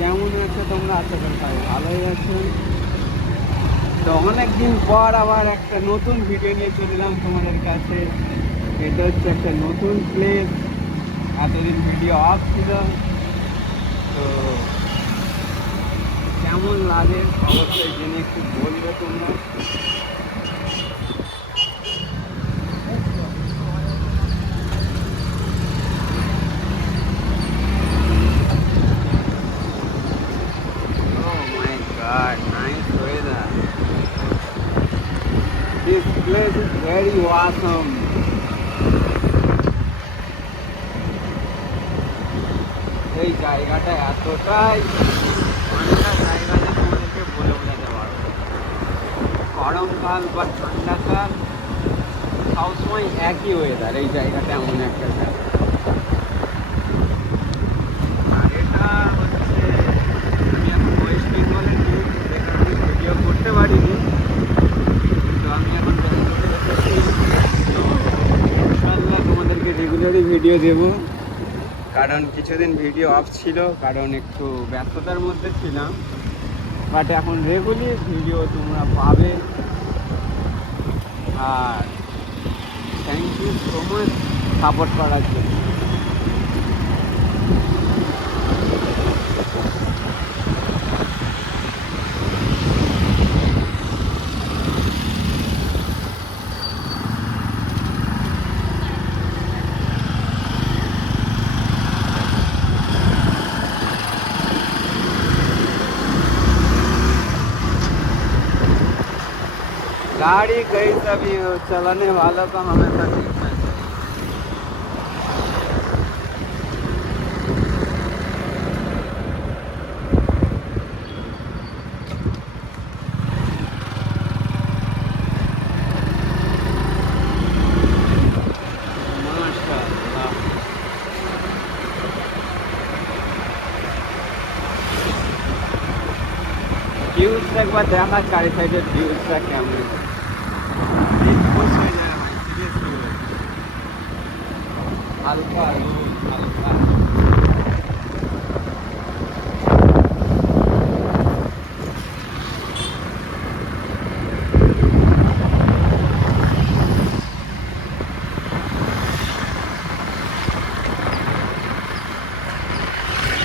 কেমন আছো তোমরা? আশা করি সবাই ভালোই আছো। তো অনেকদিন পর আবার একটা নতুন ভিডিও নিয়ে চলে এলাম তোমাদের কাছে। এটা হচ্ছে একটা নতুন প্লেস। এতদিন ভিডিও অফ ছিল, তো কেমন লাগে অবশ্যই জেনে একটু বলবে তোমরা। Oh my God, nice weather. This place is very awesome. এই জায়গাটা এতটাই ঠান্ডা জায়গা যে তোমাদেরকে বলে বোঝাতে পারবো না। গরমকাল বা ঠান্ডাকাল সবসময় একই ওয়েদার। এই জায়গাটা এমন একটা জায়গা। আর এটা হচ্ছে, আমি এখন ওয়েস্ট বেঙ্গলে নেই, যে কারণে ভিডিও করতে পারিনি। তো আমি এখন ব্যাঙ্গালোরে এসেছি। তো ইনশাল্লাহ তোমাদেরকে রেগুলারই ভিডিও দেবো, কারণ কিছুদিন ভিডিও অফ ছিল, কারণ একটু ব্যস্ততার মধ্যে ছিলাম। বাট এখন রেগুলার ভিডিও তোমরা পাবে। আর thank you so much support করার জন্য। गाड़ी कहीं से भी हो, चलाने वालों को हमेशा सीखना चाहिए। माशाल्लाह। ভিউজটা একবার দেখা চারি সাইডের ভিউজটা কেমন।